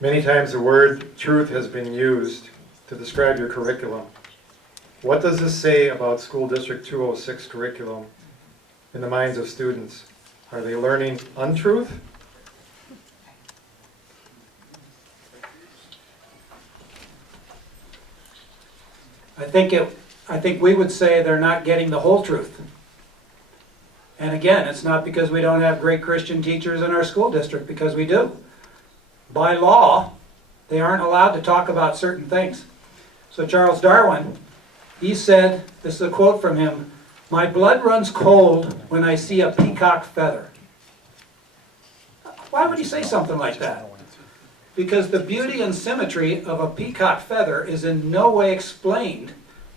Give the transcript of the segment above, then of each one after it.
Many times the word truth has been used to describe your curriculum. What does this say about School District 206 curriculum in the minds of students? Are they learning untruth? I think we would say they're not getting the whole truth. And again, it's not because we don't have great Christian teachers in our school district, because we do. By law, they aren't allowed to talk about certain things. So Charles Darwin, he said, this is a quote from him, "My blood runs cold when I see a peacock feather." Why would he say something like that? Because the beauty and symmetry of a peacock feather is in no way explained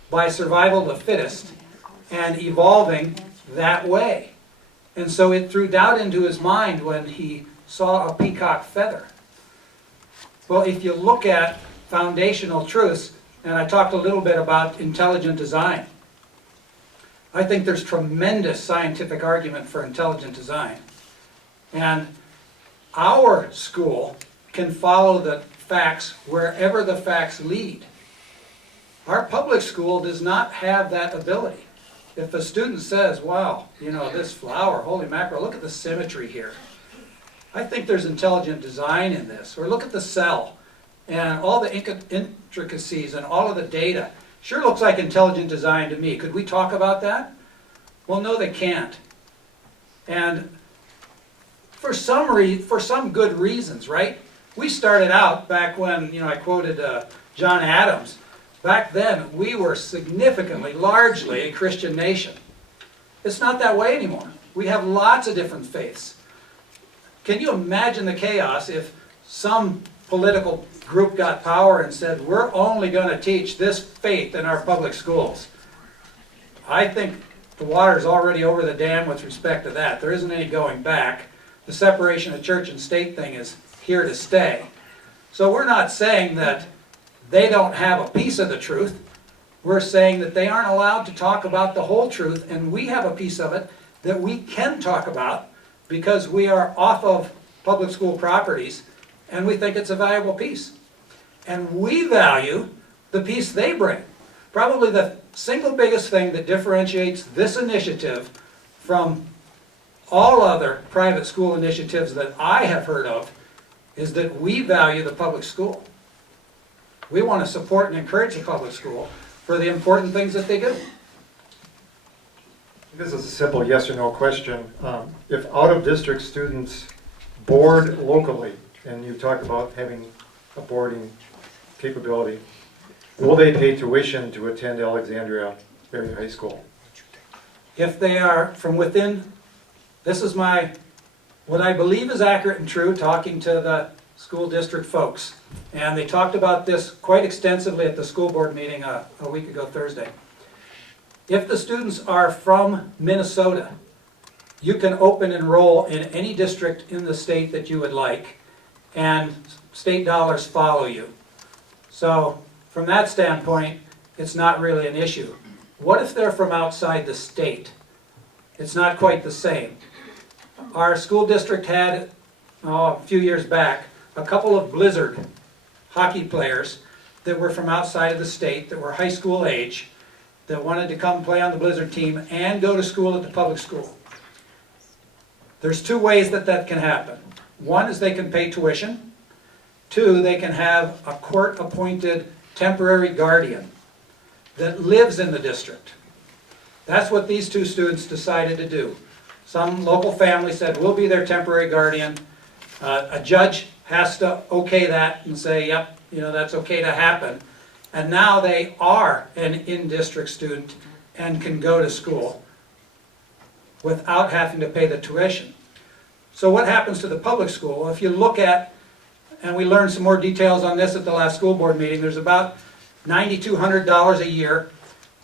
by survival of the fittest and evolving that way. And so it threw doubt into his mind when he saw a peacock feather. Well, if you look at foundational truths, and I talked a little bit about intelligent design, I think there's tremendous scientific argument for intelligent design. And our school can follow the facts wherever the facts lead. Our public school does not have that ability. If a student says, wow, you know, this flower, holy mackerel, look at the symmetry here. I think there's intelligent design in this. Or look at the cell and all the intricacies and all of the data. Sure looks like intelligent design to me. Could we talk about that? Well, no, they can't. And for some good reasons, right? We started out back when, you know, I quoted John Adams. Back then, we were significantly, largely a Christian nation. It's not that way anymore. We have lots of different faiths. Can you imagine the chaos if some political group got power and said, we're only going to teach this faith in our public schools? I think the water's already over the dam with respect to that. There isn't any going back. The separation of church and state thing is here to stay. So we're not saying that they don't have a piece of the truth. We're saying that they aren't allowed to talk about the whole truth, and we have a piece of it that we can talk about because we are off of public school properties, and we think it's a valuable piece. And we value the piece they bring. Probably the single biggest thing that differentiates this initiative from all other private school initiatives that I have heard of is that we value the public school. We want to support and encourage the public school for the important things that they do. This is a simple yes or no question. If out-of-district students board locally, and you talked about having a boarding capability, will they pay tuition to attend Alexandria Area High School? If they are from within, this is what I believe is accurate and true, talking to the school district folks. And they talked about this quite extensively at the school board meeting a week ago Thursday. If the students are from Minnesota, you can open enroll in any district in the state that you would like, and state dollars follow you. So from that standpoint, it's not really an issue. What if they're from outside the state? It's not quite the same. Our school district had, a few years back, a couple of Blizzard hockey players that were from outside of the state, that were high school age, that wanted to come play on the Blizzard team and go to school at the public school. There's two ways that can happen. One is they can pay tuition. Two, they can have a court-appointed temporary guardian that lives in the district. That's what these two students decided to do. Some local family said, we'll be their temporary guardian. A judge has to okay that and say, yep, you know, that's okay to happen. And now they are an in-district student and can go to school without having to pay the tuition. So what happens to the public school? If you look at, and we learned some more details on this at the last school board meeting, there's about $9,200 a year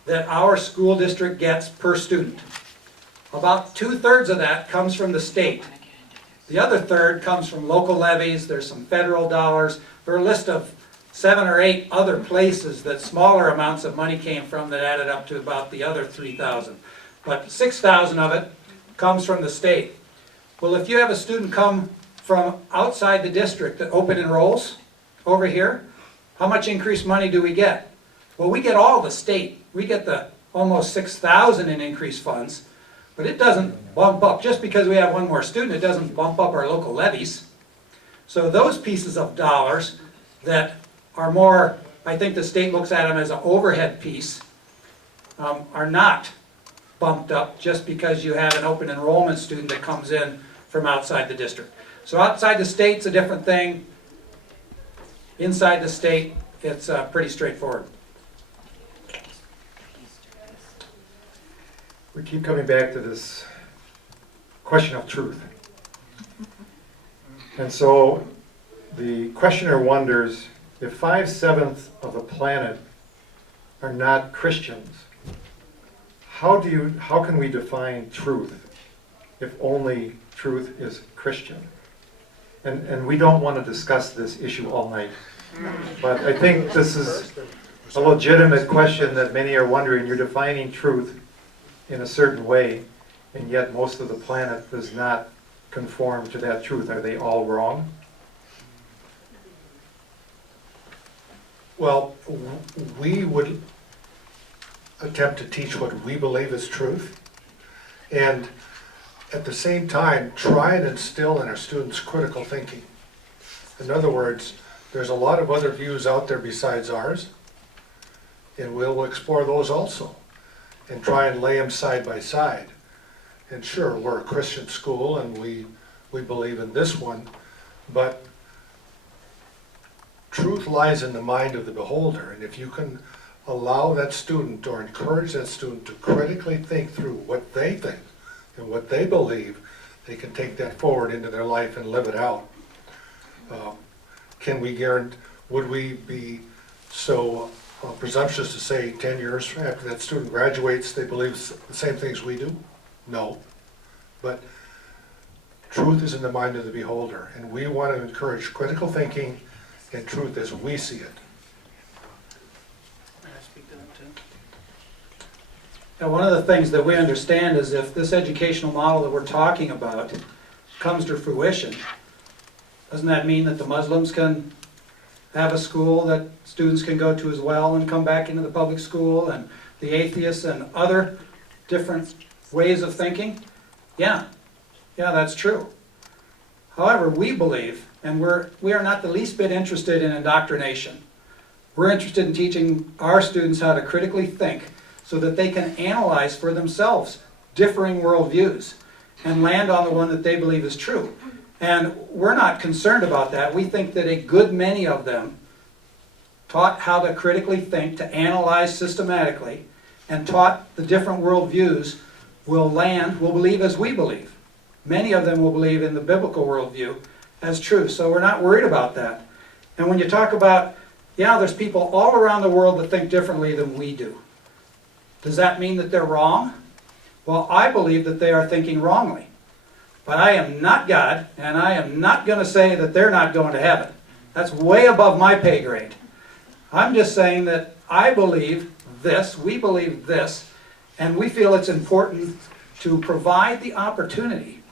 that our school district gets per student. About 2/3 of that comes from the state. The other third comes from local levies. There's some federal dollars. There are a list of 7 or 8 other places that smaller amounts of money came from that added up to about the other 3,000. But 6,000 of it comes from the state. Well, if you have a student come from outside the district that open enrolls, over here, how much increased money do we get? Well, we get all the state. We get the almost 6,000 in increased funds, but it doesn't bump up. Just because we have one more student, it doesn't bump up our local levies. So those pieces of dollars that are more, I think the state looks at them as an overhead piece, are not bumped up just because you have an open enrollment student that comes in from outside the district. So outside the state's a different thing. Inside the state, it's pretty straightforward. We keep coming back to this question of truth. And so the questioner wonders, if 5/7 of the planet are not Christians, how can we define truth if only truth is Christian? And we don't want to discuss this issue all night. But I think this is a legitimate question that many are wondering. You're defining truth in a certain way, and yet most of the planet does not conform to that truth. Are they all wrong? Well, we would attempt to teach what we believe is truth, and at the same time, try and instill in our students critical thinking. In other words, there's a lot of other views out there besides ours, and we'll explore those also, and try and lay them side by side. And sure, we're a Christian school, and we believe in this one, but truth lies in the mind of the beholder, and if you can allow that student or encourage that student to critically think through what they think and what they believe, they can take that forward into their life and live it out. Can we guarantee, would we be so presumptuous to say 10 years after that student graduates they believe the same things we do? No. But truth is in the mind of the beholder, and we want to encourage critical thinking and truth as we see it. Now, one of the things that we understand is if this educational model that we're talking about comes to fruition, doesn't that mean that the Muslims can have a school that students can go to as well and come back into the public school, and the atheists and other different ways of thinking? Yeah, that's true. However, we believe, and we are not the least bit interested in indoctrination. We're interested in teaching our students how to critically think so that they can analyze for themselves differing worldviews and land on the one that they believe is true. And we're not concerned about that. We think that a good many of them, taught how to critically think, to analyze systematically, and taught the different worldviews, will believe as we believe. Many of them will believe in the biblical worldview as true. So we're not worried about that. And when you talk about, there's people all around the world that think differently than we do. Does that mean that they're wrong? Well, I believe that they are thinking wrongly. But I am not God, and I am not going to say that they're not going to heaven. That's way above my pay grade. I'm just saying that I believe this, we believe this, and we feel it's important to provide the opportunity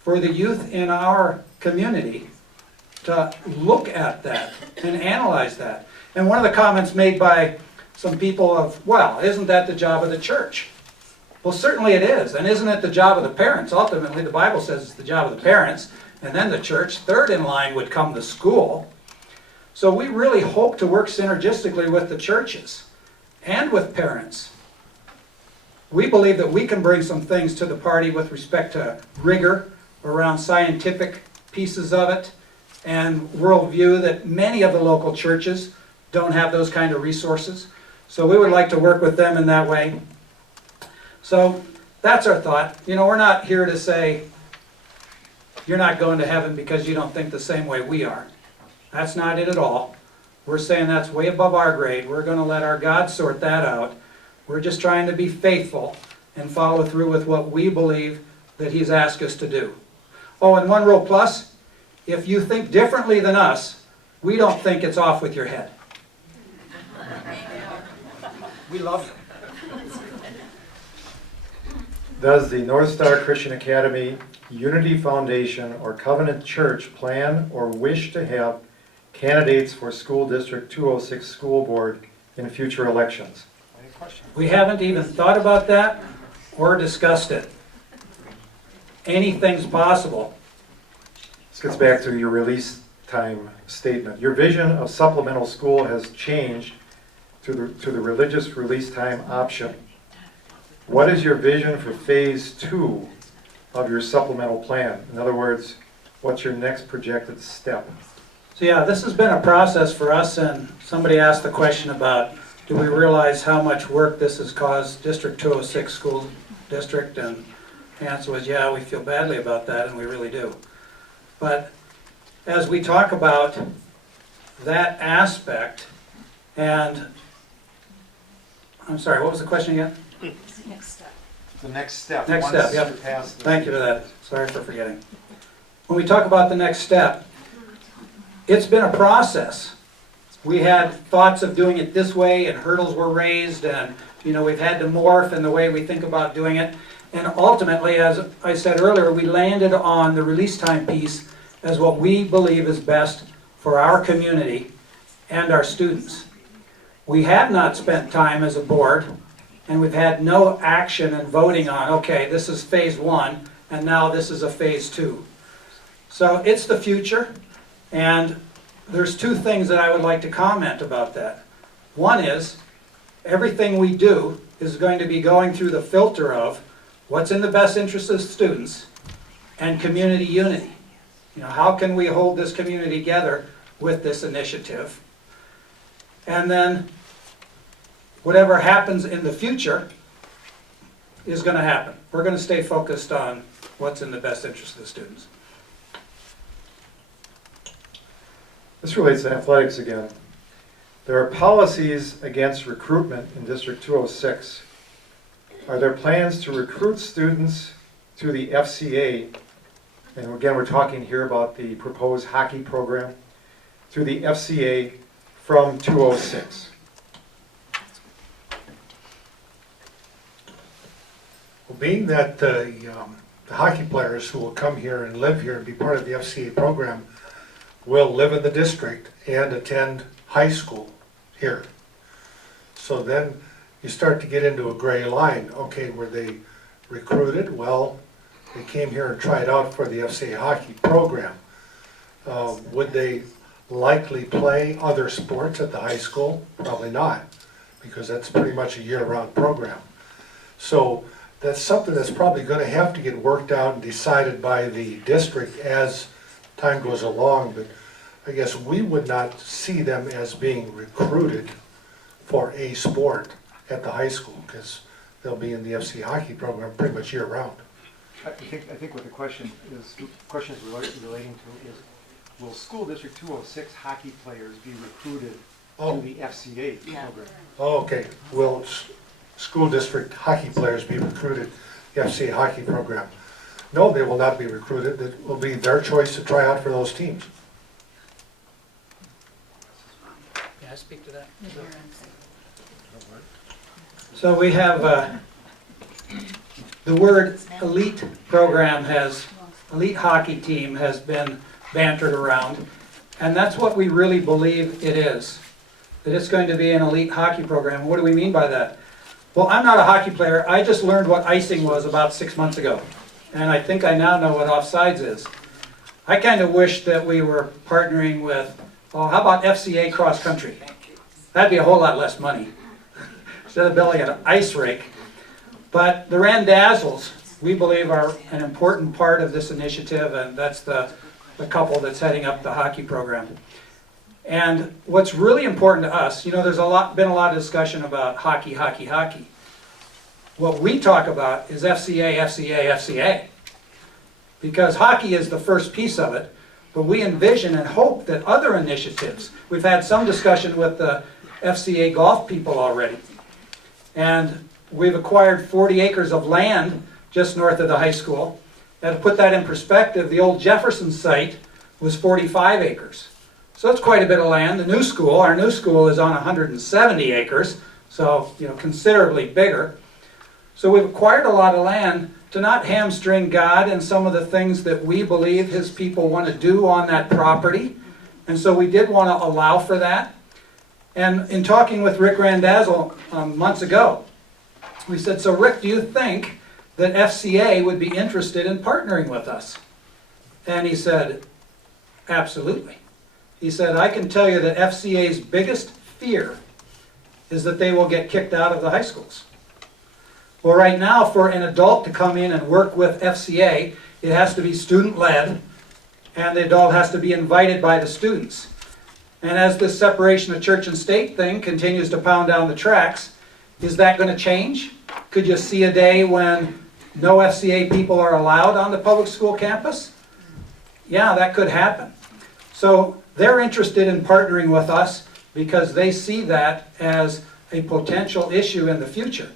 for the youth in our community to look at that and analyze that. And one of the comments made by some people of, well, isn't that the job of the church? Well, certainly it is. And isn't it the job of the parents? Ultimately, the Bible says it's the job of the parents, and then the church. Third in line would come the school. So we really hope to work synergistically with the churches and with parents. We believe that we can bring some things to the party with respect to rigor around scientific pieces of it and worldview that many of the local churches don't have those kind of resources. So we would like to work with them in that way. So that's our thought. We're not here to say you're not going to heaven because you don't think the same way we are. That's not it at all. We're saying that's way above our grade. We're going to let our God sort that out. We're just trying to be faithful and follow through with what we believe that He's asked us to do. Oh, and one real plus, if you think differently than us, we don't think it's off with your head. We love you. Does the NorthStar Christian Academy, Unity Foundation, or Covenant Church plan or wish to have candidates for School District 206 School Board in future elections? We haven't even thought about that or discussed it. Anything's possible. This gets back to your release time statement. Your vision of supplemental school has changed to the religious release time option. What is your vision for phase 2 of your supplemental plan? In other words, what's your next projected step? So yeah, this has been a process for us, and somebody asked the question about, do we realize how much work this has caused District 206 School District? And the answer was, yeah, we feel badly about that, and we really do. But as we talk about that aspect, and, I'm sorry, what was the question again? Next step. The next step. Next once step, yep. you pass this- Thank you for that. Sorry for forgetting. When we talk about the next step, it's been a process. We had thoughts of doing it this way, and hurdles were raised, and we've had to morph in the way we think about doing it. And ultimately, as I said earlier, we landed on the release time piece as what we believe is best for our community and our students. We have not spent time as a board, and we've had no action in voting on, okay, this is phase 1, and now this is a phase 2. So it's the future, and there's 2 things that I would like to comment about that. One is, everything we do is going to be going through the filter of what's in the best interest of students and community unity. How can we hold this community together with this initiative? And then whatever happens in the future is going to happen. We're going to stay focused on what's in the best interest of the students. This relates to athletics again. There are policies against recruitment in District 206. Are there plans to recruit students to the FCA? And again, we're talking here about the proposed hockey program, to the FCA from 206. Well, being that the hockey players who will come here and live here and be part of the FCA program will live in the district and attend high school here. So then you start to get into a gray line. Okay, were they recruited? Well, they came here and tried out for the FCA hockey program. Would they likely play other sports at the high school? Probably not, because that's pretty much a year-round program. So that's something that's probably going to have to get worked out and decided by the district as time goes along. But I guess we would not see them as being recruited for a sport at the high school, because they'll be in the FCA hockey program pretty much year-round. I think what the question is relating to is, will School District 206 hockey players be recruited to the FCA program? Oh, okay. Will school district hockey players be recruited to the FCA hockey program? No, they will not be recruited. It will be their choice to try out for those teams. Can I speak to that? So we have the word elite program elite hockey team has been bantered around, and that's what we really believe it is, that it's going to be an elite hockey program. What do we mean by that? Well, I'm not a hockey player. I just learned what icing was about 6 months ago, and I think I now know what offsides is. I kind of wish that we were partnering with, how about FCA cross country? That'd be a whole lot less money instead of building an ice rink. But the Randazzles, we believe, are an important part of this initiative, and that's the couple that's heading up the hockey program. And what's really important to us, there's been a lot of discussion about hockey. What we talk about is FCA, FCA, FCA. Because hockey is the first piece of it, but we envision and hope that other initiatives, we've had some discussion with the FCA golf people already, and we've acquired 40 acres of land just north of the high school. And to put that in perspective, the old Jefferson site was 45 acres. So it's quite a bit of land. Our new school is on 170 acres, so considerably bigger. So we've acquired a lot of land to not hamstring God and some of the things that we believe His people want to do on that property, And so we did want to allow for that. And in talking with Rick Randazzo months ago, we said, so Rick, do you think that FCA would be interested in partnering with us? And he said, absolutely. He said, I can tell you that FCA's biggest fear is that they will get kicked out of the high schools. Well, right now, for an adult to come in and work with FCA, it has to be student-led, and the adult has to be invited by the students. And as this separation of church and state thing continues to pound down the tracks, is that going to change? Could you see a day when no FCA people are allowed on the public school campus? Yeah, that could happen. So they're interested in partnering with us because they see that as a potential issue in the future.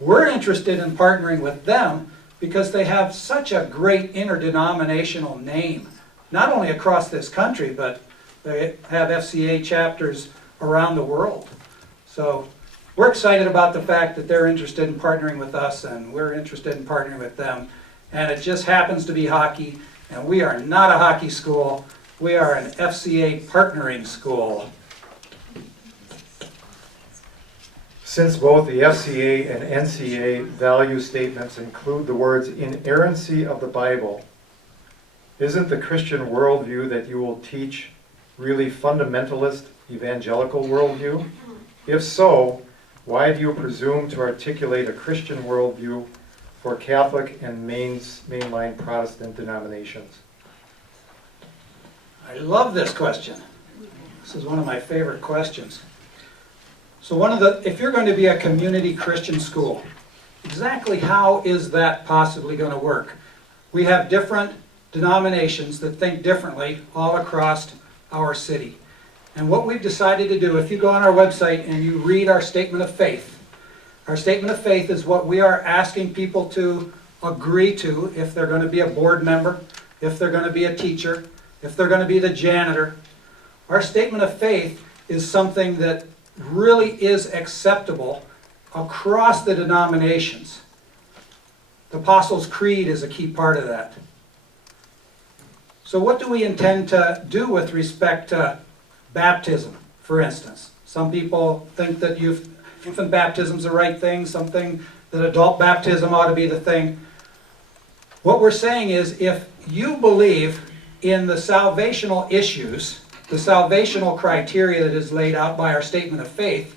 We're interested in partnering with them because they have such a great interdenominational name, not only across this country, but they have FCA chapters around the world. So we're excited about the fact that they're interested in partnering with us, and we're interested in partnering with them. And it just happens to be hockey, and we are not a hockey school. We are an FCA partnering school. Since both the FCA and NCA value statements include the words inerrancy of the Bible, isn't the Christian worldview that you will teach really fundamentalist evangelical worldview? If so, why do you presume to articulate a Christian worldview for Catholic and mainline Protestant denominations? I love this question. This is one of my favorite questions. So if you're going to be a community Christian school, exactly how is that possibly going to work? We have different denominations that think differently all across our city. And what we've decided to do, if you go on our website and you read our statement of faith, our statement of faith is what we are asking people to agree to if they're going to be a board member, if they're going to be a teacher, if they're going to be the janitor. Our statement of faith is something that really is acceptable across the denominations. The Apostles' Creed is a key part of that. So what do we intend to do with respect to baptism, for instance? Some people think that infant baptism is the right thing, something that adult baptism ought to be the thing. What we're saying is if you believe in the salvational issues, the salvational criteria that is laid out by our statement of faith,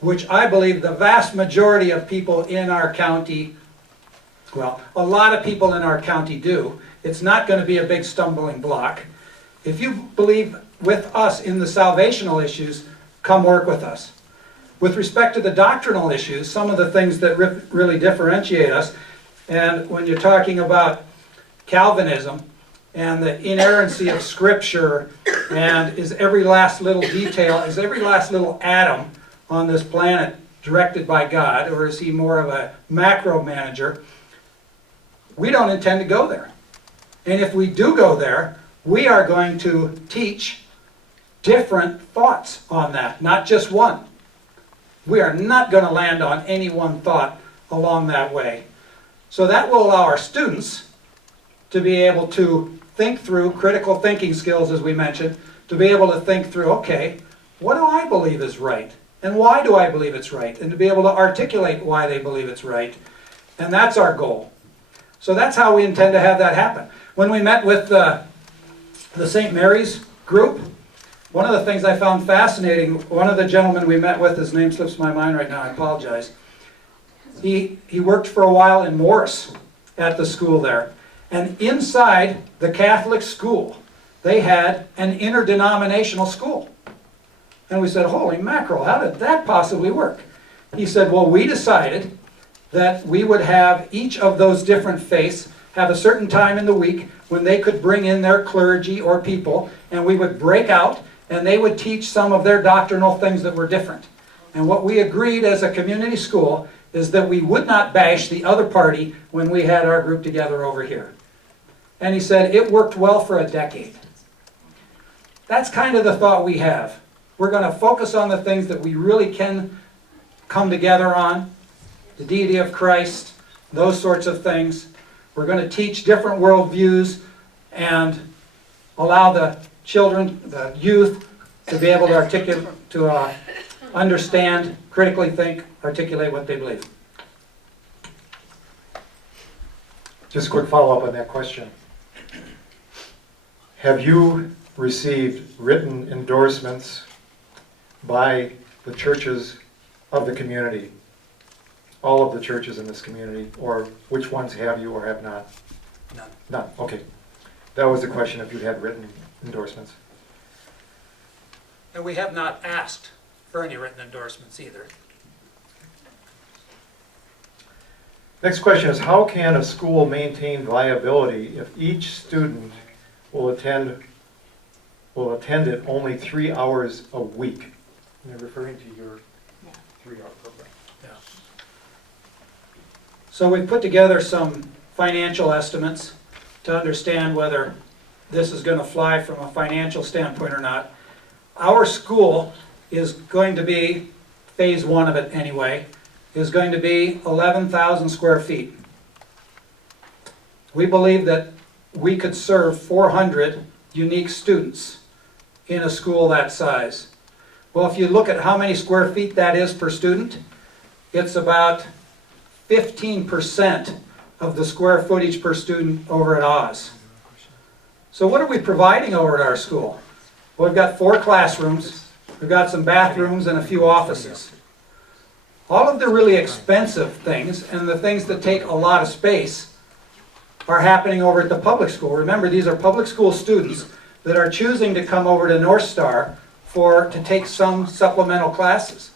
which I believe the vast majority of people in our county, well, a lot of people in our county do, it's not going to be a big stumbling block. If you believe with us in the salvational issues, come work with us. With respect to the doctrinal issues, some of the things that really differentiate us, and when you're talking about Calvinism, and the inerrancy of Scripture, and is every last little detail, is every last little atom on this planet directed by God, or is he more of a macro manager? We don't intend to go there. And if we do go there, we are going to teach different thoughts on that, not just one. We are not going to land on any one thought along that way. So that will allow our students to be able to think through critical thinking skills, as we mentioned, to be able to think through, okay, what do I believe is right? And why do I believe it's right? And to be able to articulate why they believe it's right. And that's our goal. So that's how we intend to have that happen. When we met with the St. Mary's group, one of the things I found fascinating, one of the gentlemen we met with, his name slips my mind right now, I apologize. He worked for a while in Morris at the school there. And inside the Catholic school, they had an interdenominational school. And we said, holy mackerel, how did that possibly work? He said, well, we decided that we would have each of those different faiths have a certain time in the week when they could bring in their clergy or people, and we would break out, and they would teach some of their doctrinal things that were different. And what we agreed as a community school is that we would not bash the other party when we had our group together over here. And he said, it worked well for a decade. That's kind of the thought we have. We're going to focus on the things that we really can come together on, the deity of Christ, those sorts of things. We're going to teach different worldviews and allow the children, the youth, to be able to articulate, to understand, critically think, articulate what they believe. Just a quick follow-up on that question. Have you received written endorsements by the churches of the community? All of the churches in this community, or which ones have you or have not? None. None, okay. That was the question, if you had written endorsements. And we have not asked for any written endorsements either. Next question is, how can a school maintain viability if each student will attend it only 3 hours a week? And they're referring to your 3-hour program. Yeah. So we put together some financial estimates to understand whether this is going to fly from a financial standpoint or not. Our school is going to be, phase one of it anyway, is going to be 11,000 square feet. We believe that we could serve 400 unique students in a school that size. Well, if you look at how many square feet that is per student, it's about 15% of the square footage per student over at Oz. So what are we providing over at our school? Well, we've got 4 classrooms, we've got some bathrooms and a few offices. All of the really expensive things and the things that take a lot of space are happening over at the public school. Remember, these are public school students that are choosing to come over to NorthStar to take some supplemental classes.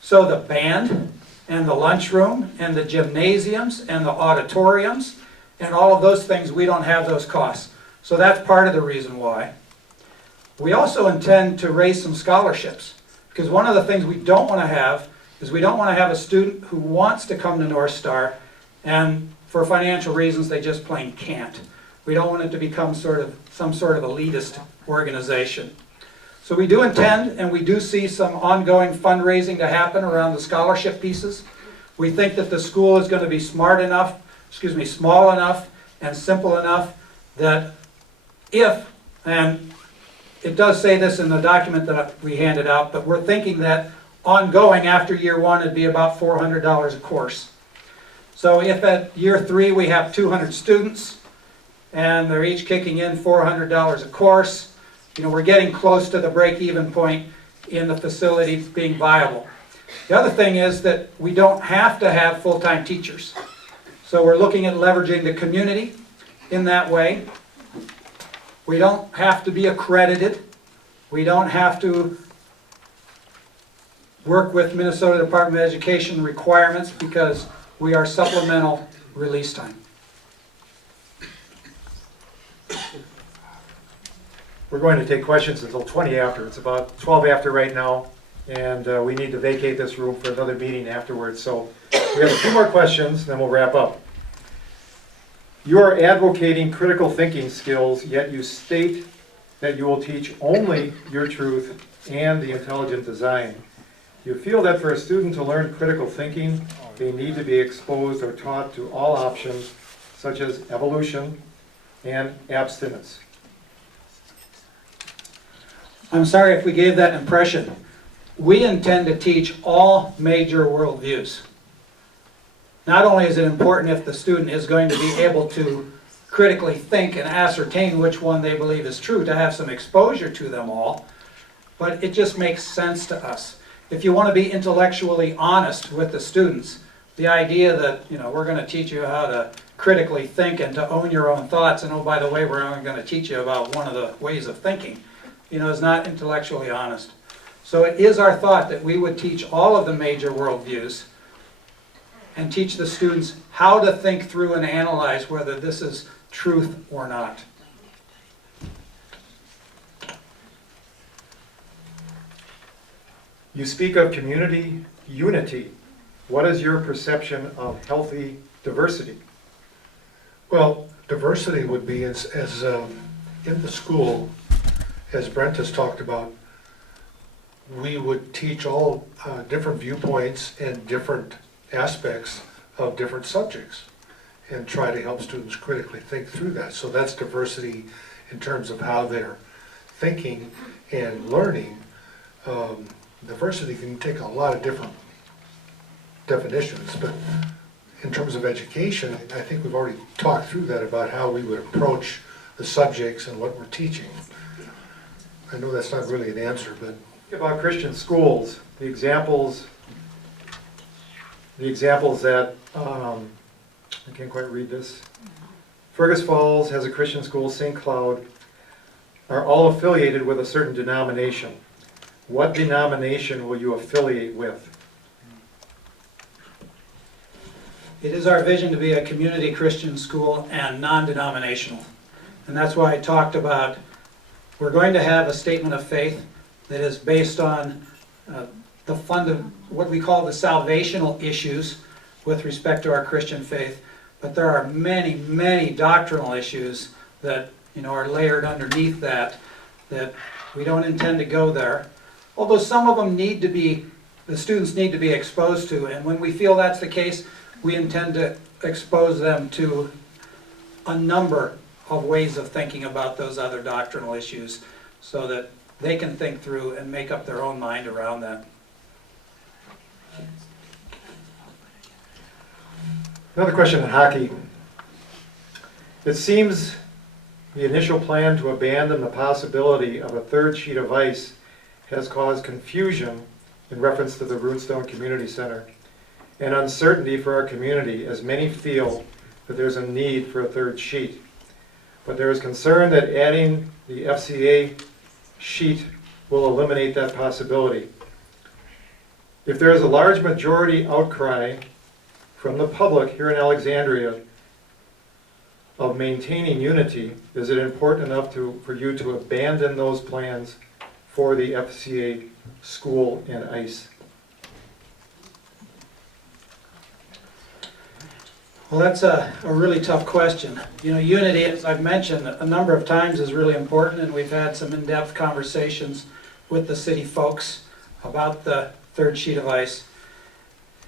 So the band and the lunchroom and the gymnasiums and the auditoriums and all of those things, we don't have those costs. So that's part of the reason why. We also intend to raise some scholarships, because one of the things we don't want to have is we don't want to have a student who wants to come to NorthStar and for financial reasons they just plain can't. We don't want it to become some sort of elitist organization. So we do intend, and we do see some ongoing fundraising to happen around the scholarship pieces. We think that the school is going to be small enough and simple enough that if, and it does say this in the document that we handed out, but we're thinking that ongoing after year 1 it'd be about $400 a course. So if at year 3 we have 200 students and they're each kicking in $400 a course, we're getting close to the break-even point in the facility being viable. The other thing is that we don't have to have full-time teachers. So we're looking at leveraging the community in that way. We don't have to be accredited. We don't have to work with Minnesota Department of Education requirements because we are supplemental release time. We're going to take questions until 20 after. It's about 12 after right now, and we need to vacate this room for another meeting afterwards. So we have a few more questions, then we'll wrap up. You are advocating critical thinking skills, yet you state that you will teach only your truth and the intelligent design. Do you feel that for a student to learn critical thinking, they need to be exposed or taught to all options, such as evolution and abstinence? I'm sorry if we gave that impression. We intend to teach all major worldviews. Not only is it important if the student is going to be able to critically think and ascertain which one they believe is true, to have some exposure to them all, but it just makes sense to us. If you want to be intellectually honest with the students, the idea that we're going to teach you how to critically think and to own your own thoughts, and oh, by the way, we're only going to teach you about one of the ways of thinking, is not intellectually honest. So it is our thought that we would teach all of the major worldviews and teach the students how to think through and analyze whether this is truth or not. You speak of community unity. What is your perception of healthy diversity? Well, diversity would be as in the school, as Brent has talked about, we would teach all different viewpoints and different aspects of different subjects and try to help students critically think through that. So that's diversity in terms of how they're thinking and learning. Diversity can take a lot of different definitions, but in terms of education, I think we've already talked through that about how we would approach the subjects and what we're teaching. I know that's not really an answer, but Think about Christian schools, the examples that, I can't quite read this. Fergus Falls has a Christian school, St. Cloud, are all affiliated with a certain denomination. What denomination will you affiliate with? It is our vision to be a community Christian school and non-denominational. And that's why I talked about, we're going to have a statement of faith that is based on what we call the salvational issues with respect to our Christian faith. But there are many, many doctrinal issues that are layered underneath that we don't intend to go there. Although some of them the students need to be exposed to, and when we feel that's the case, we intend to expose them to a number of ways of thinking about those other doctrinal issues so that they can think through and make up their own mind around that. Another question on hockey. It seems the initial plan to abandon the possibility of a third sheet of ice has caused confusion in reference to the Runestone Community Center and uncertainty for our community, as many feel that there's a need for a third sheet. But there is concern that adding the FCA sheet will eliminate that possibility. If there is a large majority outcry from the public here in Alexandria of maintaining unity, is it important enough for you to abandon those plans for the FCA school and ice? Well, that's a really tough question. Unity, as I've mentioned a number of times, is really important, and we've had some in-depth conversations with the city folks about the third sheet of ice.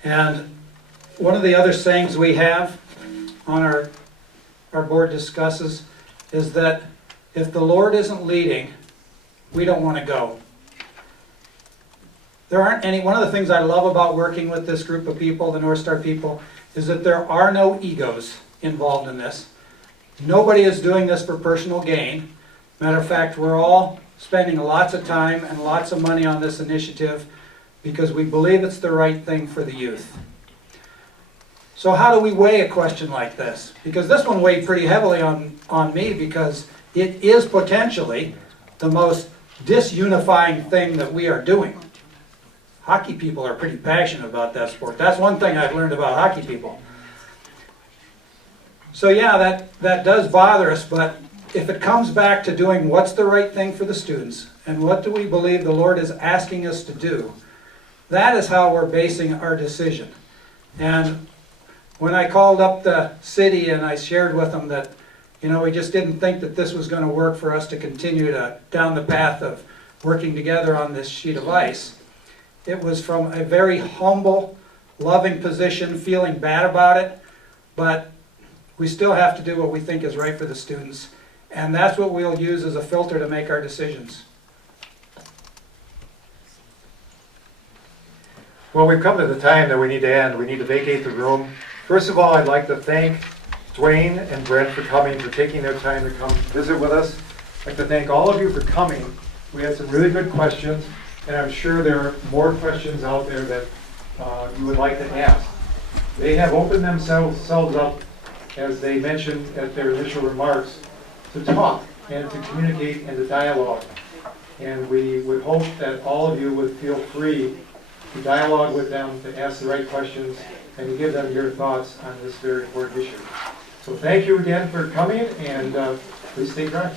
And one of the other sayings we have on our board discusses is that if the Lord isn't leading, we don't want to go. One of the things I love about working with this group of people, the NorthStar people, is that there are no egos involved in this. Nobody is doing this for personal gain. Matter of fact, we're all spending lots of time and lots of money on this initiative because we believe it's the right thing for the youth. So how do we weigh a question like this? Because this one weighed pretty heavily on me because it is potentially the most disunifying thing that we are doing. Hockey people are pretty passionate about that sport. That's one thing I've learned about hockey people. So yeah, that does bother us, but if it comes back to doing what's the right thing for the students and what do we believe the Lord is asking us to do, that is how we're basing our decision. And when I called up the city and I shared with them that, we just didn't think that this was going to work for us to continue down the path of working together on this sheet of ice, it was from a very humble, loving position, feeling bad about it, but we still have to do what we think is right for the students, and that's what we'll use as a filter to make our decisions. Well, we've come to the time that we need to end. We need to vacate the room. First of all, I'd like to thank Dwayne and Brent for coming, for taking their time to come visit with us. I'd like to thank all of you for coming. We had some really good questions, and I'm sure there are more questions out there that you would like to ask. They have opened themselves up, as they mentioned at their initial remarks, to talk and to communicate and to dialogue. And we would hope that all of you would feel free to dialogue with them, to ask the right questions, and to give them your thoughts on this very important issue. So thank you again for coming, and please stay dry.